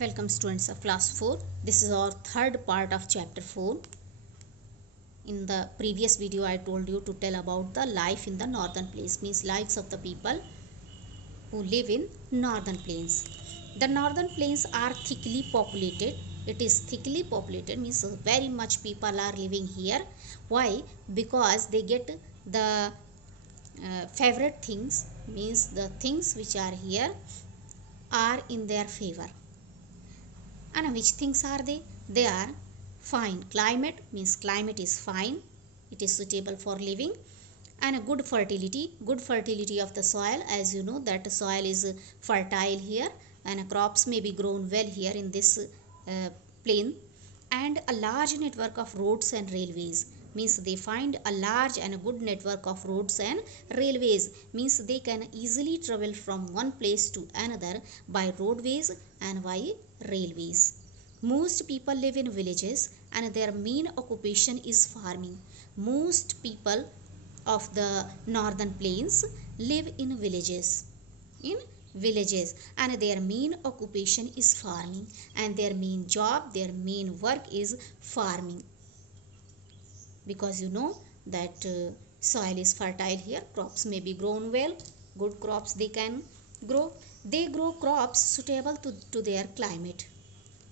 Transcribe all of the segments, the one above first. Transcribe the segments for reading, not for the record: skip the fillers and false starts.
Welcome students of class 4. This is our third part of chapter 4. In the previous video I told you to tell about the life in the northern plains, means lives of the people who live in northern plains. The northern plains are thickly populated. It is thickly populated means very much people are living here. Why? Because they get the favorite things, means the things which are here are in their favor. And which things are they? They are fine climate, means climate is fine, it is suitable for living, and a good fertility of the soil. As you know that soil is fertile here and crops may be grown well here in this plain. And a large network of roads and railways, means they find a large and a good network of roads and railways, means they can easily travel from one place to another by roadways and by railways. Most people live in villages and their main occupation is farming. Most people of the northern plains live in villages and their main occupation is farming, and their main job, their main work is farming, because you know that soil is fertile here, crops may be grown well, good crops they can grow. They grow crops suitable to their climate,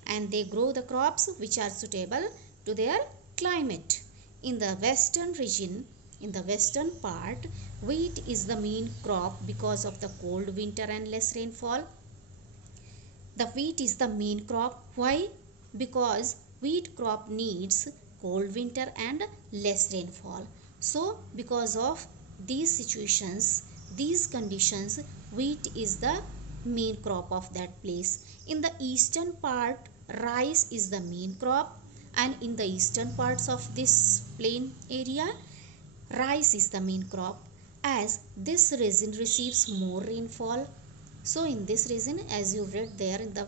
and they grow the crops which are suitable to their climate. In the western region, in the western part, wheat is the main crop because of the cold winter and less rainfall. The wheat is the main crop. Why? Because wheat crop needs cold winter and less rainfall. So because of these situations, these conditions, wheat is the main crop of that place. In the eastern part, rice is the main crop, and in the eastern parts of this plain area, rice is the main crop, as this region receives more rainfall. So in this region, as you read there in the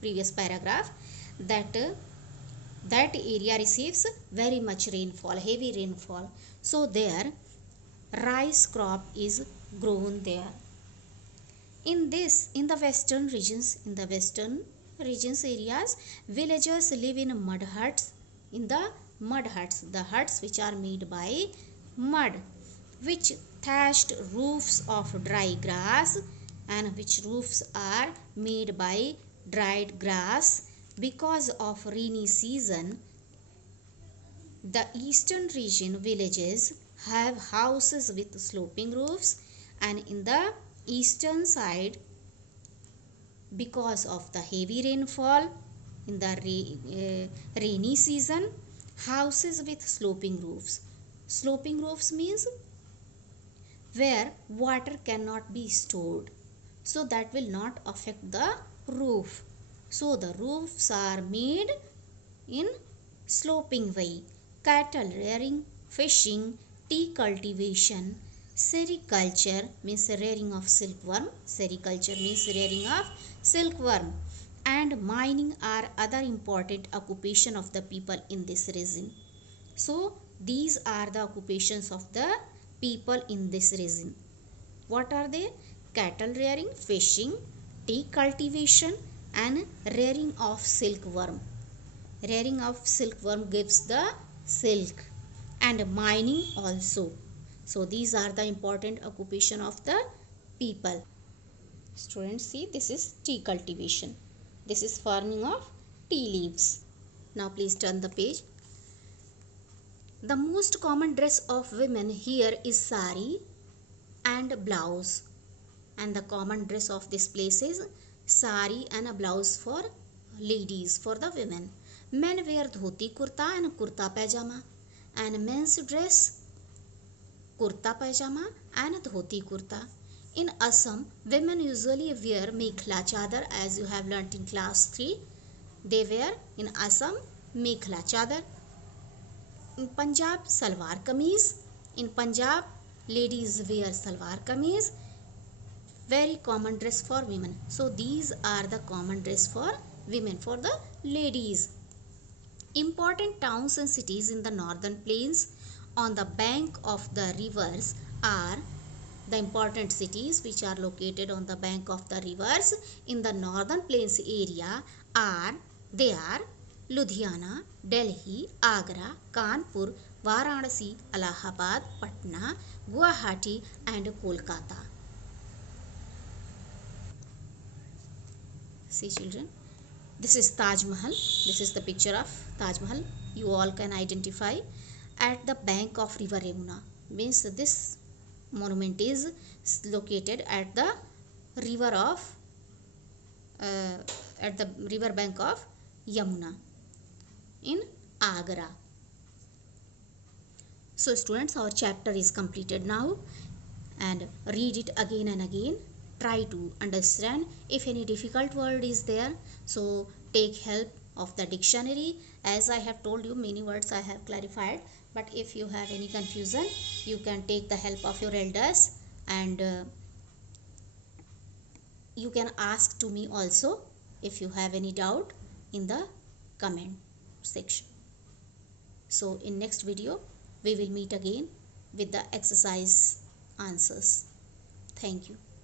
previous paragraph, that that area receives very much rainfall, heavy rainfall. So there rice crop is grown there. In the western regions areas, villagers live in mud huts. In the the huts which are made by mud, which thatched roofs of dry grass, and which roofs are made by dried grass. Because of rainy season, the eastern region villages have houses with sloping roofs, and in the eastern side, because of the heavy rainfall in the rainy season, houses with sloping roofs. Sloping roofs means where water cannot be stored, so that will not affect the roof. So the roofs are made in sloping way. Cattle rearing, fishing, tea cultivation, sericulture means rearing of silkworm. Sericulture means rearing of silkworm, and mining are other important occupation of the people in this region. So these are the occupations of the people in this region. What are they? Cattle rearing, fishing, tea cultivation, and rearing of silkworm. Rearing of silkworm gives the silk, and mining also. So these are the important occupation of the people. Students, see, this is tea cultivation. This is farming of tea leaves. Now please turn the page. The most common dress of women here is sari and blouse, and the common dress of this place is sari and a blouse for ladies, for the women. Men wear dhoti kurta and kurta pajama, and men's dress kurta pajama and dhoti kurta. In Assam, women usually wear mekhla chadar, as you have learnt in class 3. They wear in Assam mekhla chadar. In Punjab, salwar kameez. In Punjab, ladies wear salwar kameez. Very common dress for women. So these are the common dress for women, for the ladies. Important towns and cities in the northern plains on the bank of the rivers are The important cities which are located on the bank of the rivers in the northern plains area are Ludhiana, Delhi, Agra, Kanpur, Varanasi, Allahabad, Patna, Guwahati and Kolkata. See children, this is Taj Mahal. This is the picture of Taj Mahal. You all can identify at the bank of river Yamuna. Means this monument is located at the river of at the river bank of Yamuna in Agra. So students, our chapter is completed now, and read it again and again. Try to understand. If any difficult word is there, so take help of the dictionary. As I have told you, many words I have clarified, but if you have any confusion, you can take the help of your elders, and you can ask to me also if you have any doubt in the comment section. So in next video we will meet again with the exercise answers. Thank you.